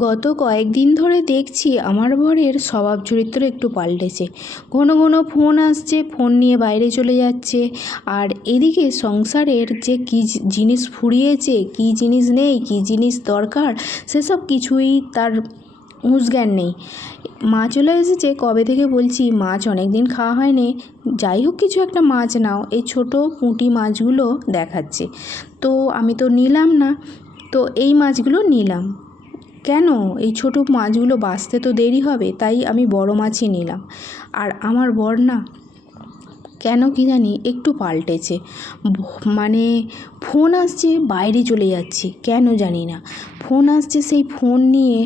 গত কয়েকদিন ধরে দেখছি আমার বরের স্বভাব চরিত্র একটু পাল্টেছে। ঘন ঘন ফোন আসছে, ফোন নিয়ে বাইরে চলে যাচ্ছে। আর এদিকে সংসারের যে কী জিনিস ফুরিয়েছে, কী জিনিস নেই, কী জিনিস দরকার, সেসব কিছুই তার হুঁশজ্ঞান নেই। মা চলে এসেছে, কবে থেকে বলছি, মাছ অনেক দিন খাওয়া হয়নি। যাই হোক, কিছু একটা মাছ নাও, এই ছোটো পুঁটি মাছগুলো দেখাচ্ছে। তো আমি তো নিলাম না, তো এই মাছগুলো নিলাম। কেন? এই ছোটো মাছগুলো বাছতে তো দেরি হবে, তাই আমি বড় মাছই নিলাম। আর আমার বর না কেন কি জানি একটু পাল্টেছে। মানে ফোন আসছে, বাইরে চলে যাচ্ছে, কেন জানি না। ফোন আসছে, সেই ফোন নিয়ে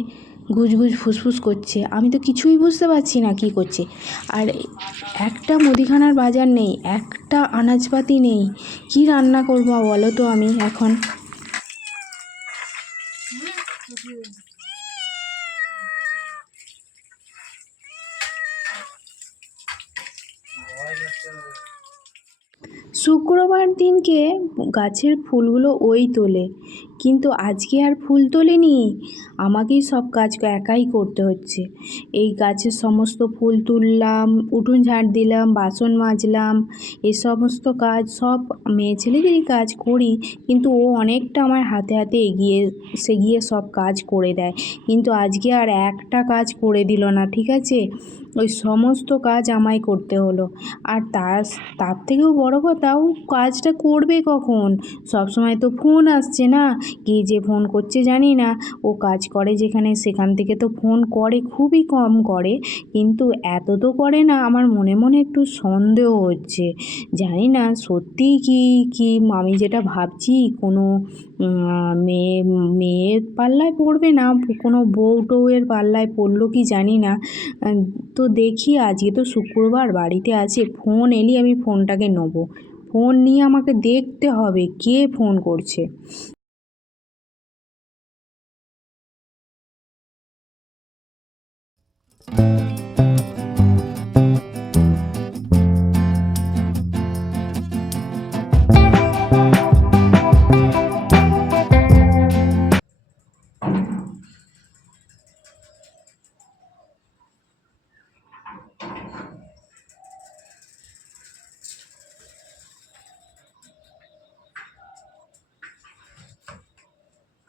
গুজগুজ ফুসফুস করছে। আমি তো কিছুই বুঝতে পারছি না কী করছে। আর একটা মুদিখানার বাজার নেই, একটা আনাজপাতি নেই। কি রান্না করব বলো তো আমি এখন? শুক্রবার দিনকে গাছের ফুলগুলো ওই তোলে। কিন্তু আজকে আর ফুল তোলেনি। আমাকেই সব কাজ একাই করতে হচ্ছে। এই গাছের সমস্ত ফুল তুললাম, উঠোন ঝাড় দিলাম, বাসন মাজলাম, এ সমস্ত কাজ সব মেয়ে ছেলেদেরই কাজ করি। কিন্তু ও অনেকটা আমার হাতে হাতে এগিয়ে, সে গিয়ে সব কাজ করে দেয়। কিন্তু আজকে আর একটা কাজ করে দিল না, ঠিক আছে? ওই সমস্ত কাজ আমায় করতে হলো। আর তার তার থেকেও বড় কথা, ও কাজটা করবে কখন? সব সময় তো ফোন আসছে না। কে যে ফোন করছে জানি না। ও কাজ করে যেখানে, সেখান থেকে তো ফোন করে, খুবই কম করে। কিন্তু এত তো করে না, আমার মনে মনে একটু সন্দেহ হচ্ছে। জানি না সত্যিই কি কি আমি যেটা ভাবছি, কোনো মেয়ে, মেয়ের পাল্লায় পড়বে না? কোনো বউ টৌয়ের পাল্লায় পড়ল কি জানি না। তো দেখি, আজকে তো শুক্রবার, বাড়িতে আছে, ফোন এলি আমি ফোনটাকে নেব। ফোন নিয়ে আমাকে দেখতে হবে, কে ফোন করছে?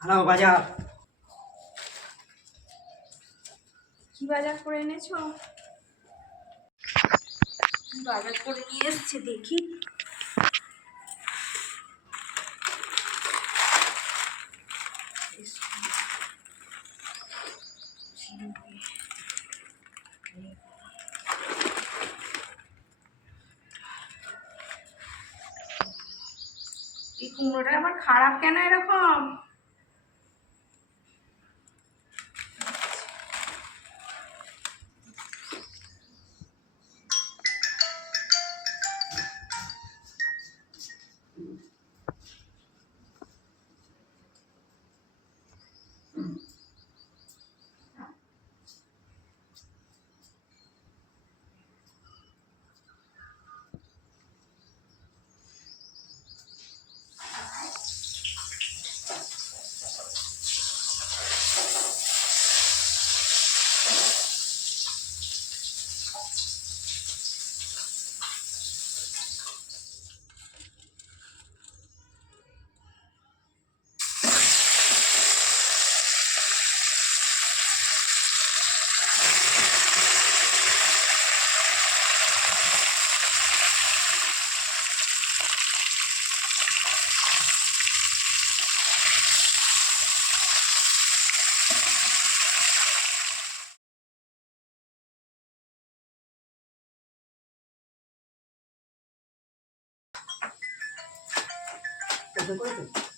হ্যালো বাজার কি বাজার করে এনেছো? বাজার করে নিয়ে এসছে দেখি। এই কুমড়োটা আমার খারাপ কেন এরকম? Thank you.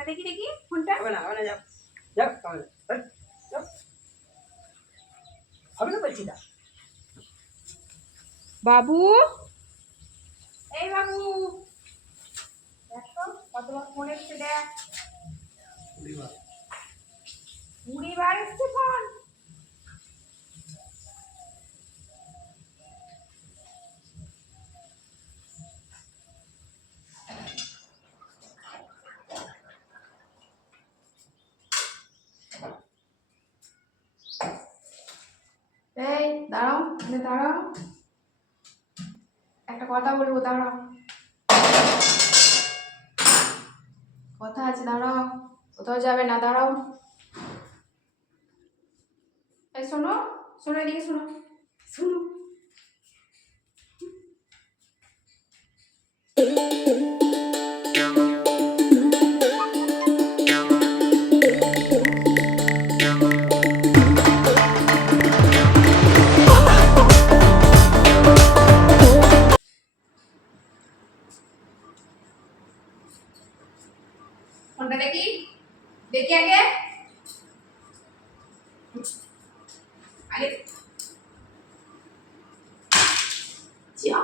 ফোনটা দেখি দেখি ফোনটা। হবে না হবে না যাও। যাও হবে না হবে না বলছি না। বাবু? এই বাবু। দেখো কতবার ফোন এসছে দেখ। কুড়ি বার এসছে ফোন? এই, দাঁড়াও মানে দাঁড়াও। একটা কথা বলব, দাঁড়াও। কথা আছে, দাঁড়াও। কোথাও যাবে না, দাঁড়াও। এই শোনো শোনো, এদিকে শোনো। শোনো। আরে। যা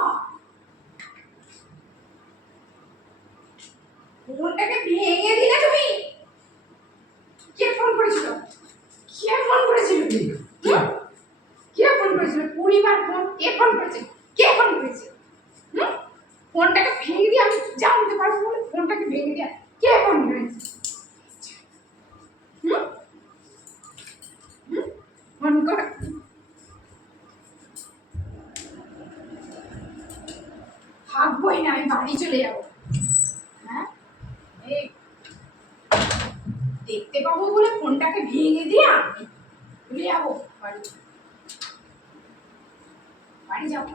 ফোনটাকে ভেঙে দিলে তুমি? কে ফোন করেছিল? কে ফোন করেছিল হুম? কে ফোন করেছিল পরিবার ফোন কে ফোন করেছিল কে ফোন করেছিল হুম? ফোনটাকে ভেঙে দিয়ে আমি জানতে পারব বলে ফোনটাকে ভেঙে দিয়ে কে ফোন করেছে হুম? হুম? ফোন কর। থাকবোই না, আমি বাড়ি চলে যাব। হ্যাঁ? দেখতে পাবো বলে ফোনটাকে ভেঙে দিয়ে আমি চলে যাব বাড়ি। বাড়ি যাব।